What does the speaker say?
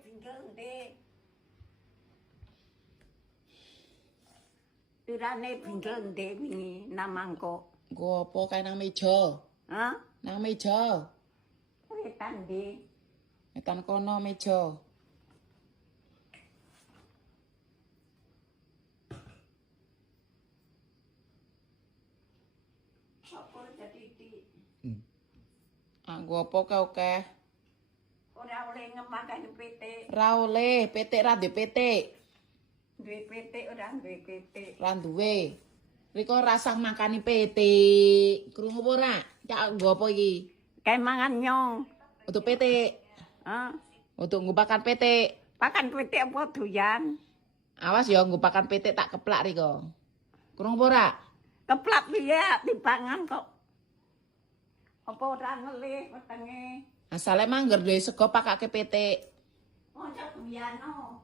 tinggal deh. Pirane tinggal deh ini namangko. Gua apa kae nang meja. Hah? Nang meja. Wetan deh. Etan kono meja. Apa jadi di? Gua apa kae oke. Ora oleh ngemakan PT. Ra oleh, petik ra duwe petik. Duwe PT ora duwe PT. Ra duwe. Riko rasah makani petik. Krungu apa ora? Cak gua apa iki? Kayak mangan nyong. Untuk petik. Hah? Untuk ngupakan petik. Pakan PT apa doyan? Awas ya ngupakan petik tak keplak riko. Krungu apa ora? Keplak piye dipangan kok. Apa ora ngelih wetenge? Asale mangger duwe sego pakake petik. Ojo doyan no.